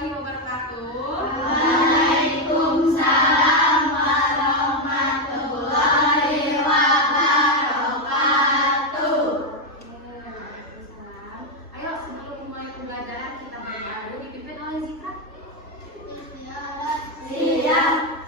warahmatullahi wabarakatuh. Waalaikumsalam warahmatullahi wabarakatuh. Waalaikumsalam. Ayo sebelum mulai pembelajaran kita berdoa dulu dipimpin oleh Zika. Siap.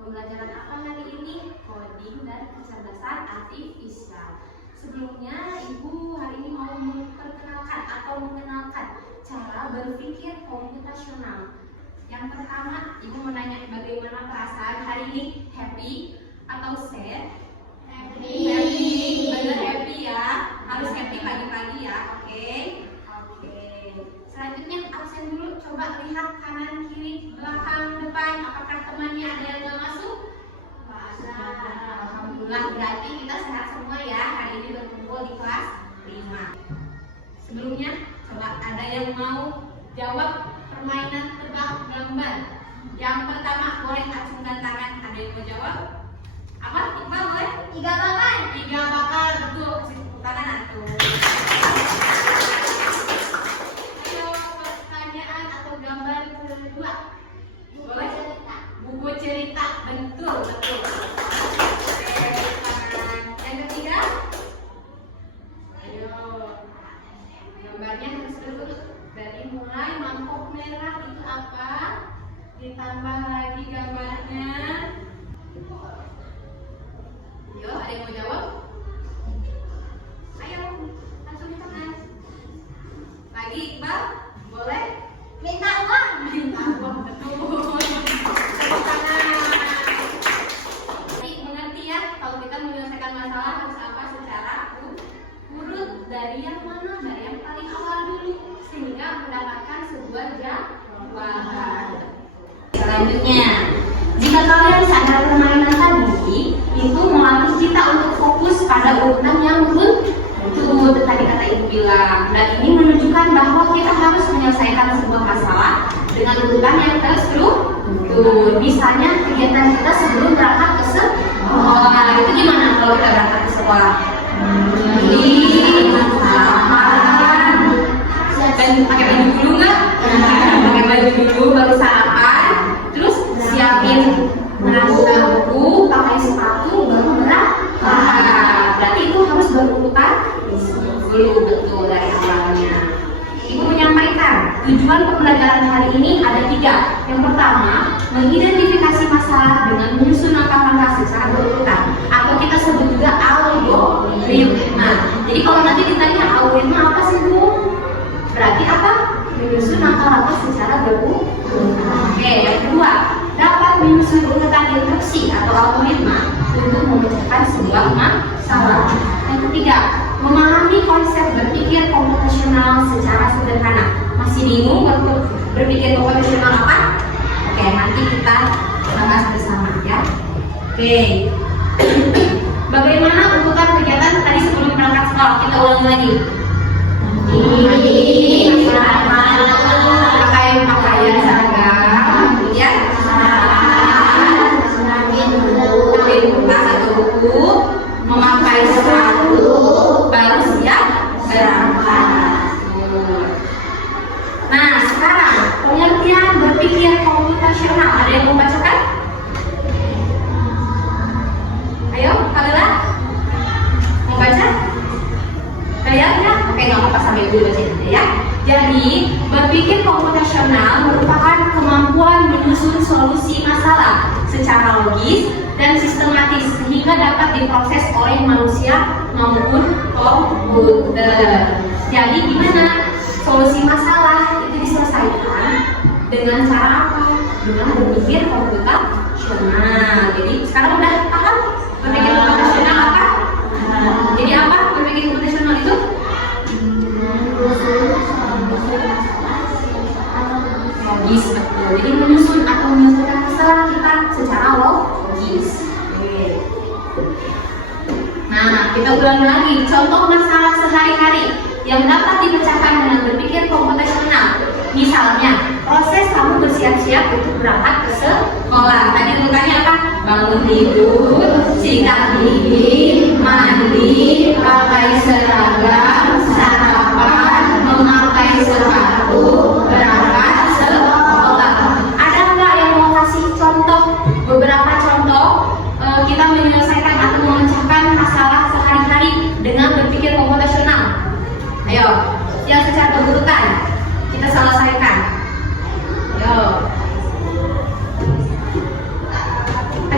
Pembelajaran apa hari ini? Coding dan kecerdasan artifisial. Sebelumnya, Ibu hari ini mau mengenalkan cara berpikir komputasional. Yang pertama, Ibu menanya bagaimana perasaan hari ini? Happy atau sad? Happy. Benar happy ya. Harus happy pagi-pagi ya. Oke. Selanjutnya absen dulu. Coba lihat kanan, kiri, belakang, depan. Apakah temannya ada yang nggak masuk? Alhamdulillah, berarti kita sehat semua ya. Hari ini berkumpul di kelas 5. Sebelumnya, coba ada yang mau jawab permainan tebak gambar. Yang pertama, boleh acungkan tangan. Ada yang mau jawab? Apa? Iqbal boleh? 3 bakar. 3 bakar, betul. Kasih tepuk tangan atuh. Ayo, pertanyaan atau gambar kedua. Boleh? Buku cerita, betul. Yang ketiga, ayo, gambarnya tersebut dari mulai mangkok merah itu apa? Ditambah lagi gambarnya. Ayo, ada yang mau jawab? Ayo, langsung tangan. Lagi Iqbal, boleh? Minta uang. Minta uang, betul. Tepuk tangan. Jadi mengerti ya, kalau kita menyelesaikan masalah harus apa secara urut, dari yang mana, dari yang paling awal dulu, sehingga mendapatkan sebuah jawaban. Selanjutnya, jika kalian sadar permainan tadi itu melatih kita untuk fokus pada urutan yang betul tadi kata Ibu bilang, dan ini menunjukkan bahwa kita harus menyelesaikan sebuah masalah dengan urutan yang terstruktur. Misalnya kegiatan kita sebelum berangkat ke sekolah, itu gimana kalau kita berangkat ke sekolah? Sarapan, dan pakai baju dulu nggak? Pakai baju dulu baru sarapan, terus siapin buku, pakai sepatu, baru berangkat. Berarti itu harus berurutan dulu, betul dari awalnya. Ibu menyampaikan tujuan pembelajaran hari ini ada 3. Yang pertama, mengidentifikasi masalah dengan menyusun langkah-langkah secara berurutan, atau kita sebut juga algoritma. Jadi kalau nanti ditanya algoritma apa sih Bu? Berarti apa? Menyusun langkah-langkah secara berurutan. Oke, yang kedua, dapat menyusun urutan instruksi atau algoritma untuk memecahkan sebuah masalah. Yang ketiga, memahami konsep berpikir komputasional secara sederhana. Masih bingung untuk berpikir komputasional apa? Oke, nanti kita bahas bersama ya. Oke. Bagaimana urutan kegiatan tadi sebelum berangkat sekolah? Kita ulangi lagi. Pakai pakaian seragam, kemudian ambil kertas atau buku, memakai sepatu, baru siap berangkat. Nah, sekarang pengertian berpikir komputasional. Ada yang mau bacakan? Ayo, kalian mau baca? Kalian ya? Oke, nggak apa-apa, sambil dulu baca ya. Jadi, berpikir komputasional merupakan kemampuan menyusun solusi masalah secara logis dan sistematis sehingga dapat diproses oleh manusia maupun komputer. Jadi, gimana? Solusi masalah itu diselesaikan dengan cara apa? Dengan berpikir komputasional. Jadi, sekarang udah paham berpikir komputasional apa? Jadi apa berpikir komputasional itu? Logis, betul. Jadi menyusun atau menyelesaikan masalah kita secara logis. Nah, kita ulangi lagi contoh masalah sehari-hari yang dapat dipecahkan dengan berpikir komputasional. Misalnya, proses kamu bersiap-siap untuk berangkat ke sekolah. Tadi urutannya apa? Bangun tidur, sikat gigi, mandi, pakai seragam, sarapan, memakai sepatu, berangkat sekolah. Ada nggak yang mau kasih contoh? Beberapa contoh kita menyelesaikan atau memecahkan masalah sehari-hari dengan berpikir komputasional. Ayo, yang secara berurutan kita selesaikan. Ayo.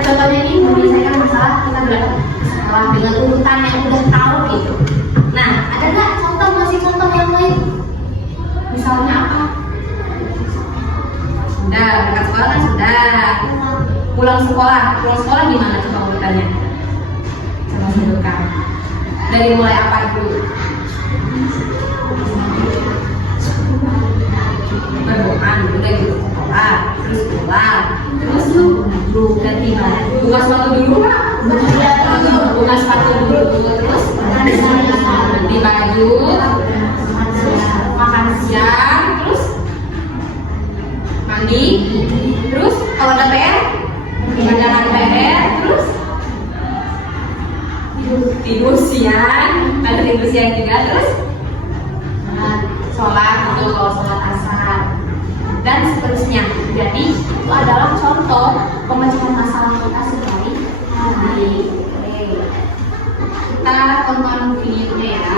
Contohnya ini menyelesaikan masalah kita berangkat sekolah dengan urutan yang udah tahu gitu. Nah, ada nggak contoh, masih contoh yang lain? Misalnya apa? Sudah, berangkat sekolah kan sudah. Pulang sekolah gimana coba urutannya? Coba sebutkan. Dari mulai apa dulu? Berdoa dulu dari sekolah, terus pulang, terus ganti baju, buka sepatu dulu kan? Buka sepatu dulu, terus ganti baju, makan siang, terus mandi, terus kalau ada PR, kerjakan PR, terus tidur siang, ada tidur siang juga, terus sholat atau sholat asar dan seterusnya. Jadi itu adalah contoh pemecahan masalah kita sehari-hari. Kita tonton videonya ya.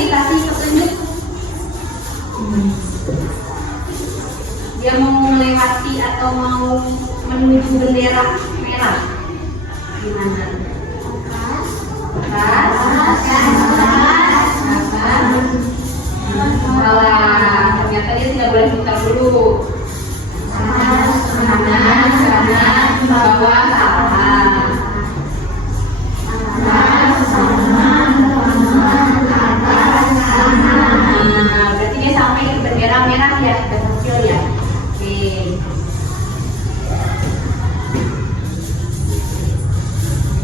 Dikasih petunjuk dia mau melewati atau mau menuju bendera merah gimana? Salah, ternyata dia tidak boleh putar dulu. Kanan, bawah, salah. Berarti dia sampai ke bendera merah ya, berhasil ya. Oke.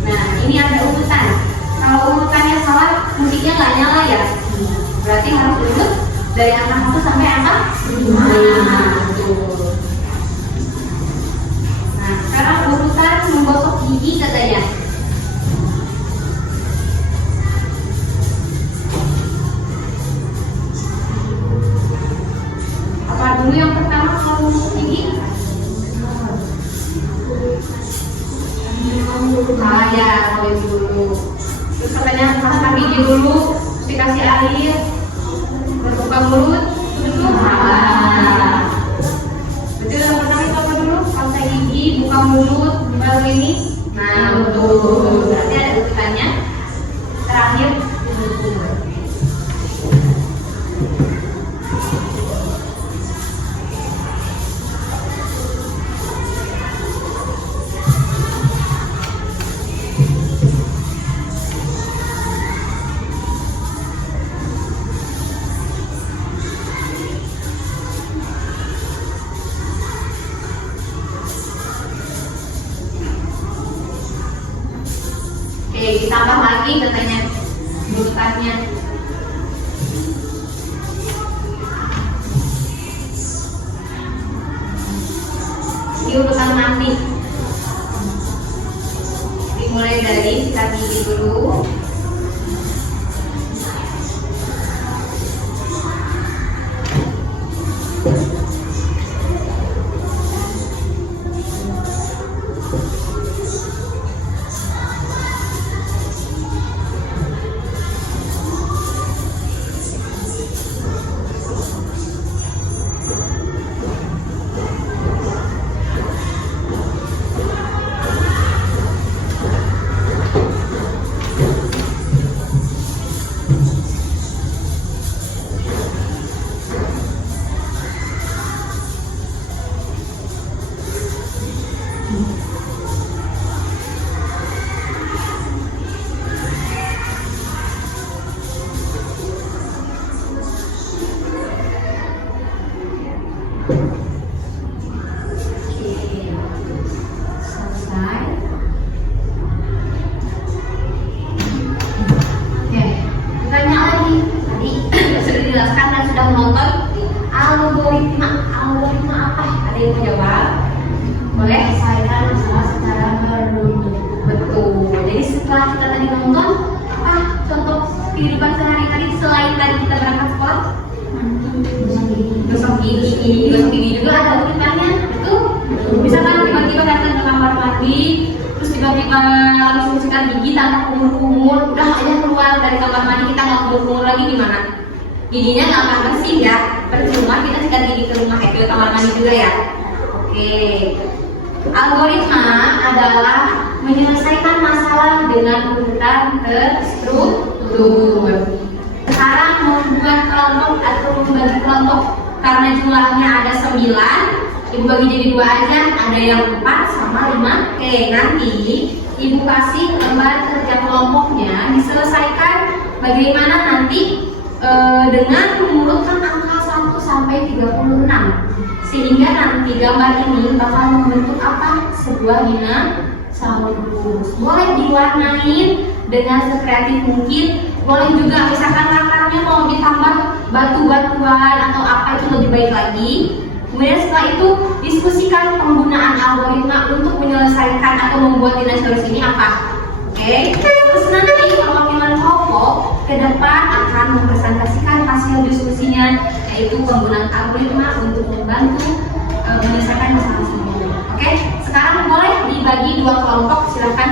Nah, ini ada urutan. Kalau urutannya salah, musiknya nggak nyala ya. Berarti harus urut dari angka 1 sampai angka 5. Nah, sekarang urutan menggosok gigi katanya. Apa dulu yang pertama kalau menggosok gigi? ya tulis dulu. Terus katanya masak gigi dulu, terus dikasih air, berbuka mulut, duduk. Betul, yang pertama itu apa dulu? Masak gigi, buka mulut, baru ini. Nah, betul. Berarti ada urutannya. Terakhir duduk. Oke, ditambah lagi katanya urutannya. Ini urutan mandi. Dimulai dari sikat gigi dulu. Algoritma apa? Ada yang mau jawab? Boleh? Menyelesaikan masalah secara beruntun. Betul. Jadi setelah kita tadi nonton, apa contoh kehidupan sehari-hari selain tadi kita berangkat sekolah? Gosok gigi juga ada urutannya. Betul. Misalkan tiba-tiba datang ke kamar mandi, terus tiba-tiba langsung sikat gigi tanpa kumur-kumur, udah aja keluar dari kamar mandi, kita nggak kumur-kumur lagi, gimana? Giginya nggak akan bersih ya, percuma kita sikat gigi ke rumah ke kamar mandi juga ya. Oke, algoritma adalah menyelesaikan masalah dengan urutan terstruktur. Sekarang membuat kelompok atau membagi kelompok karena jumlahnya ada 9, ibu bagi jadi 2 aja, ada yang 4 sama 5. Oke, nanti ibu kasih lembar kerja kelompoknya diselesaikan bagaimana nanti dengan mengurutkan angka 1 sampai 36, sehingga nanti gambar ini bakal membentuk apa? Sebuah dinosaurus. Boleh diwarnain dengan sekreatif mungkin, boleh juga misalkan latarnya mau ditambah batu-batuan atau apa, itu lebih baik lagi. Kemudian setelah itu diskusikan penggunaan algoritma untuk menyelesaikan atau membuat dinosaurus ini apa. Oke, terus nanti perwakilan kelompok ke depan akan mempresentasikan hasil diskusinya, yaitu penggunaan algoritma untuk membantu menyelesaikan masalah tersebut. Oke, sekarang boleh dibagi 2 kelompok, silakan.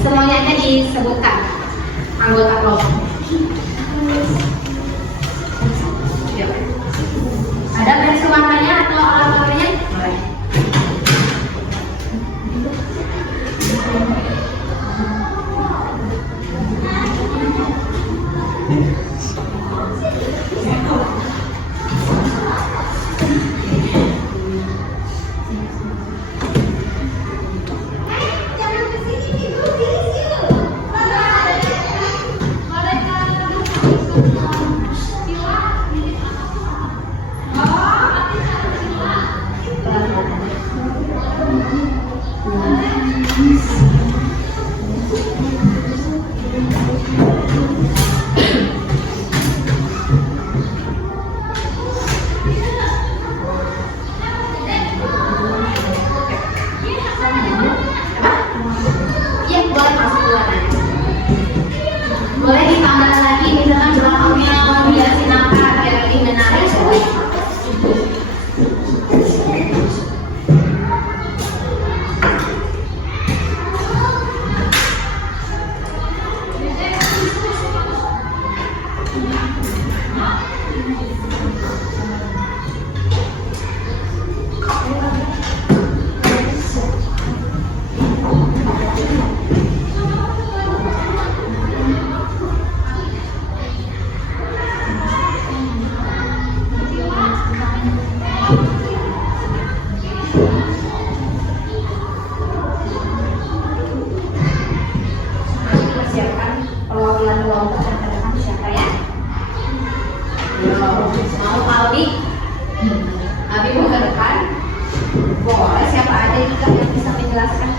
Semuanya aja disebutkan anggota kelompok. Ada versi warnanya atau alat warnanya? Boleh. Boleh ditambah lagi misalkan belakangnya mau dijelasin apa biar lebih menarik. Persiapkan perwakilan kelompok yang terdepan siapa ya? Mau Aldi? Aldi mau ke depan? Boleh, siapa aja juga yang bisa menjelaskan?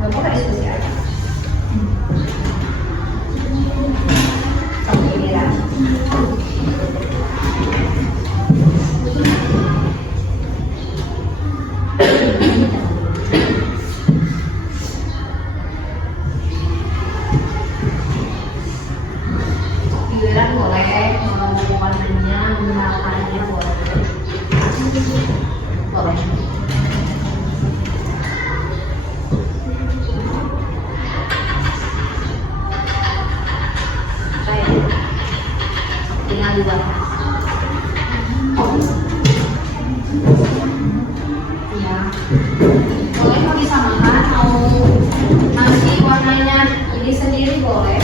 Bapak ada diskusi aja. Oke, Mira. Giliran boleh mau warnanya menggunakannya boleh. Boleh. Tinggal dibuat. Ya. Boleh mau disamakan, mau nanti warnanya ini sendiri boleh.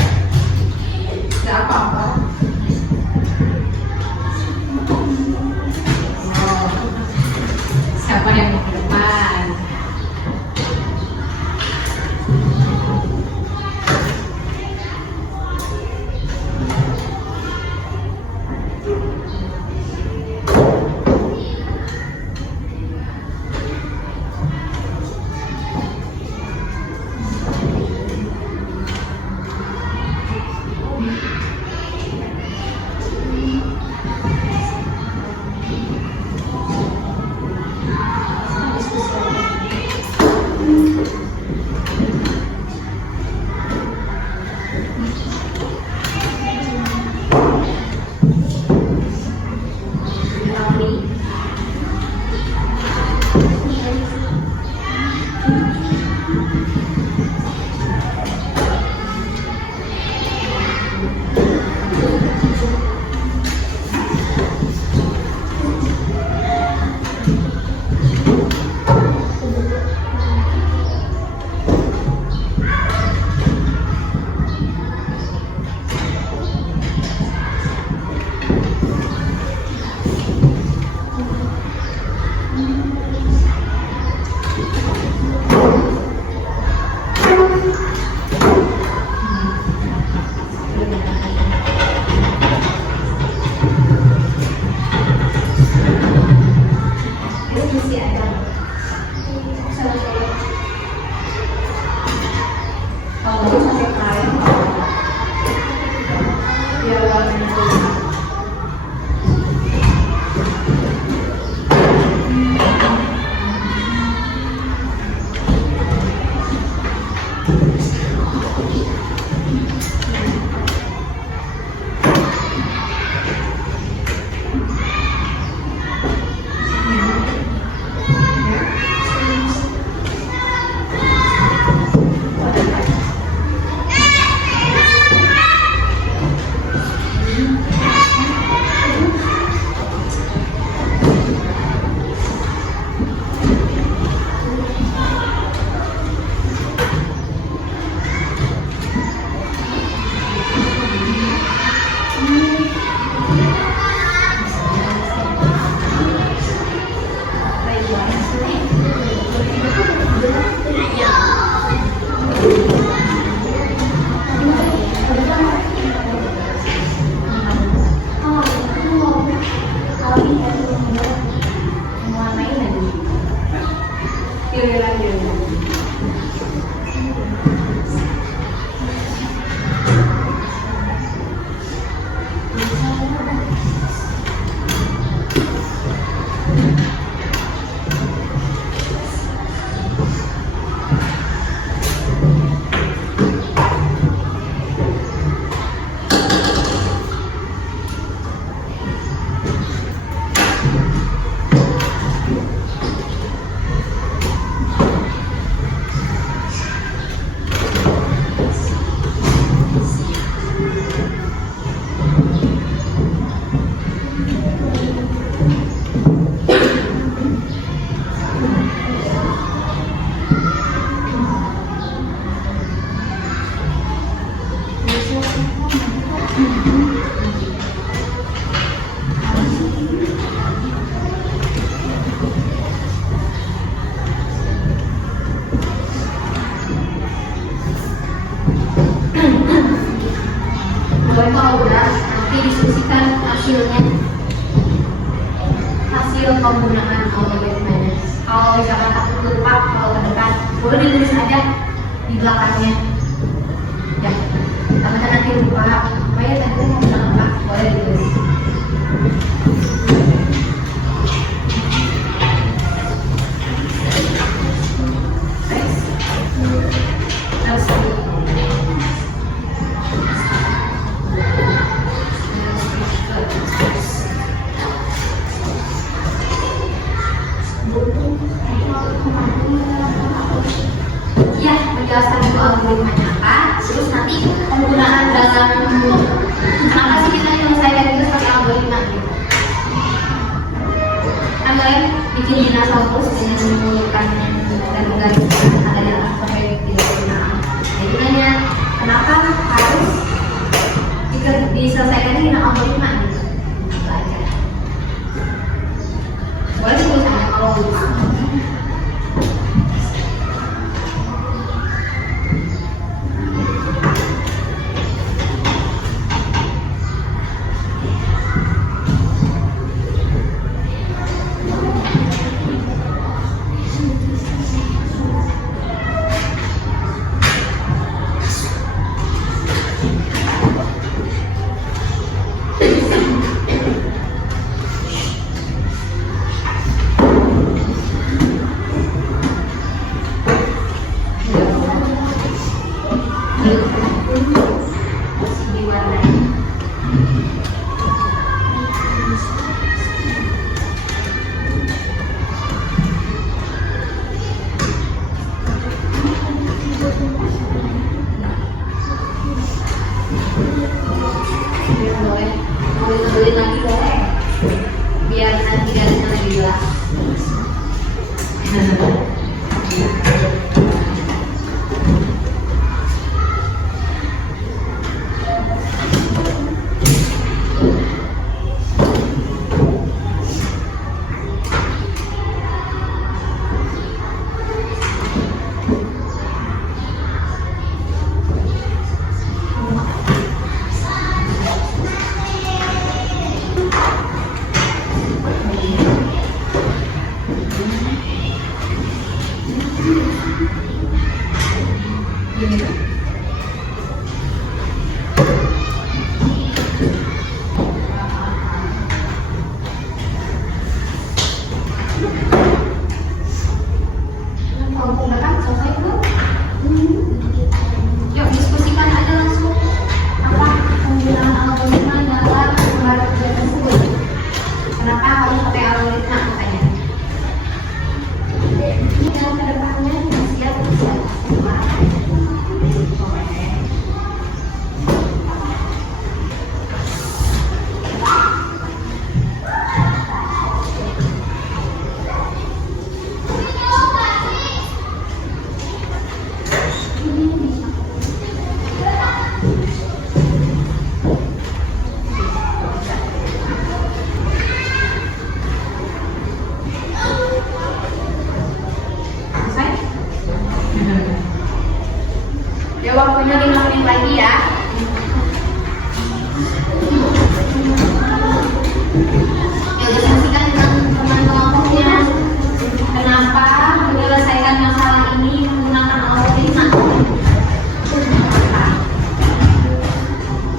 Gak apa-apa. Oh. Siapa yang mau ke depan? boleh kalau udah nanti diskusikan hasil penggunaan algoritmanya. Kalau misalkan aku lupa kalau ke depan, boleh ditulis aja di belakangnya. Ya, tapi nanti lupa. Supaya tadi mau bilang apa, boleh ditulis. Ya, menjelaskan itu algoritmanya apa, terus nanti penggunaan dalam kenapa sih kita menyelesaikan itu seperti algoritma gitu. Kan kalian bikin dinosaurus dengan menggunakan dan menggariskan adanya sampai tidak penggunaan. Jadi nanya kenapa harus diselesaikan dengan algoritma gitu. Itu aja. Boleh tulisannya kalau lupa. Boleh lagi boleh, biar nanti garisnya lebih jelas. Yuk diskusikan aja langsung apa penggunaan algoritma dalam pembahasan kerja tersebut. Kenapa harus pakai algoritma katanya? Ini dalam kedepannya siap. Ya waktunya 5 menit lagi ya. Ya diskusikan dengan teman kelompoknya. Kenapa menyelesaikan masalah ini menggunakan algoritma?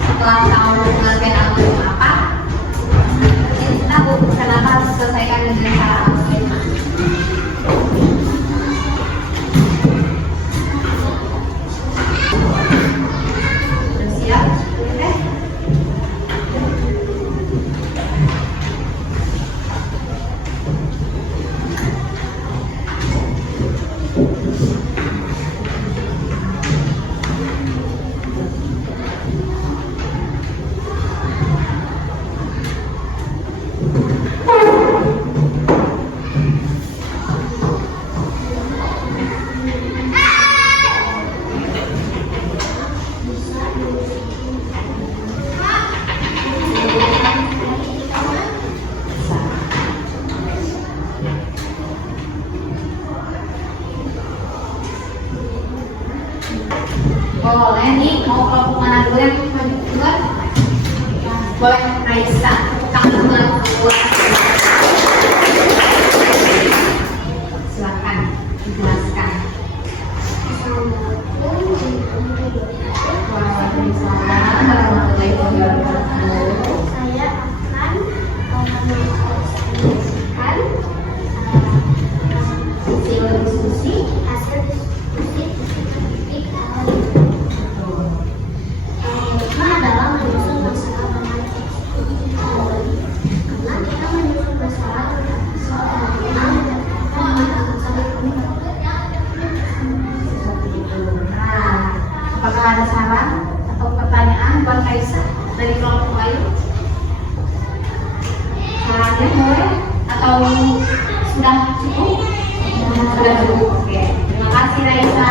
Setelah tahu menyelesaikan algoritma apa, kita tahu kenapa harus selesaikan dengan cara algoritma. Siap? Oke. Boleh Raisa, tangan keluar. Silakan dijelaskan. Waalaikumsalam warahmatullahi wabarakatuh. Saya akan menjelaskan hasil diskusi adalah menyusun masalah karena kita menyusun masalah Apakah ada saran atau pertanyaan buat Kaisa dari kelompok lain? Sarannya boleh atau sudah cukup? Sudah cukup. Oke. Terima kasih Raisa.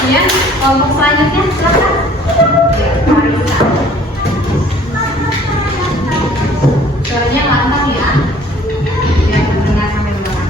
Kemudian kelompok selanjutnya silakan. Raisa. Suaranya lantang ya. Biar terdengar sampai belakang.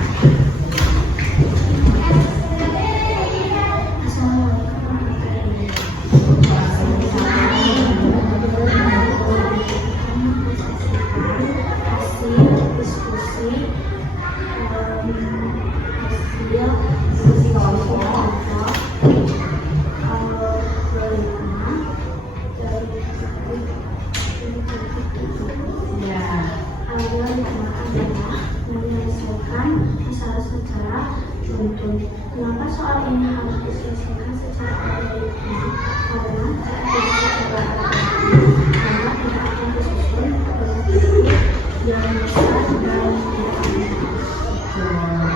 Masalah secara beruntun. Kenapa soal ini harus diselesaikan secara algoritma? Karena tidak akan disusun yang besar dan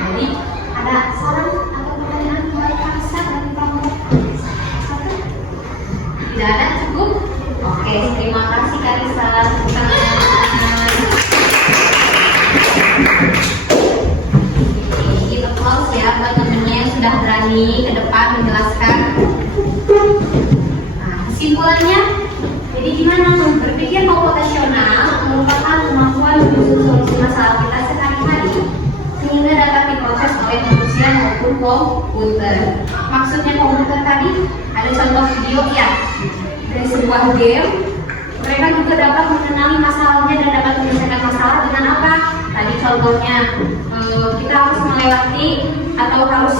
Jadi ada saran atau pertanyaan buat Kaisa dari kelompok satu? Tidak ada, cukup? Oke, terima kasih Kaisa. Kita close ya buat temennya yang sudah berani ke depan menjelaskan. Nah, kesimpulannya, jadi gimana? Berpikir komputasional merupakan kemampuan menyusun solusi masalah kita sehari-hari sehingga dapat diproses oleh manusia maupun komputer. Maksudnya komputer tadi ada contoh video ya dari sebuah game. Mereka juga dapat mengenali masalahnya dan dapat menyelesaikan masalah dengan apa? Tadi contohnya kita harus melewati atau harus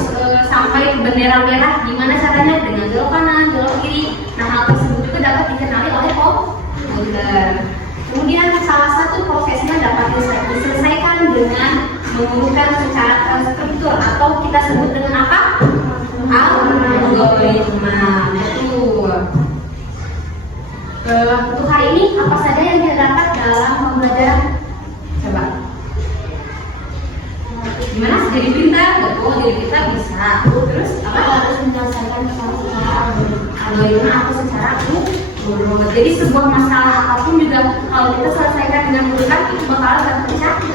sampai bendera merah. Gimana caranya? Dengan belok kanan, belok kiri. Nah, hal tersebut juga dapat dikenali oleh komputer. Kemudian salah satu prosesnya dapat diselesaikan dengan menggunakan secara terstruktur atau kita sebut dengan apa? Algoritma. Betul. Untuk hari ini apa saja yang kita dapat dalam pembelajaran? Coba. Gimana? Jadi pintar? Betul, jadi pintar bisa. Terus apa? harus menyelesaikan secara Algoritma atau secara urut. Jadi sebuah masalah apapun juga kalau kita selesaikan dengan mudah itu bakalan terpecahkan.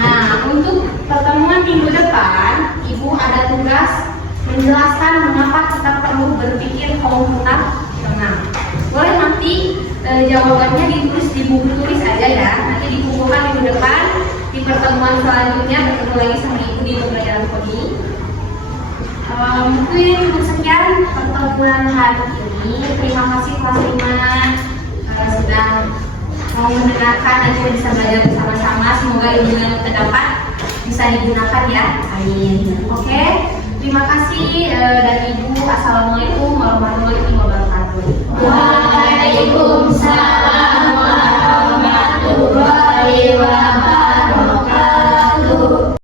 Nah, untuk pertemuan minggu depan, Ibu ada tugas menjelaskan mengapa kita perlu berpikir komputasional. Boleh nanti jawabannya ditulis di buku tulis aja ya. Nanti dikumpulkan minggu depan di pertemuan selanjutnya bertemu lagi sama Ibu di pembelajaran kodi. Mungkin sekian pertemuan hari ini. Terima kasih kelas 5 sudah mau mendengarkan. Nanti bisa belajar bersama-sama. Semoga ilmu yang terdapat bisa digunakan ya. Amin. Oke. Terima kasih dari Ibu. Assalamualaikum warahmatullahi wabarakatuh.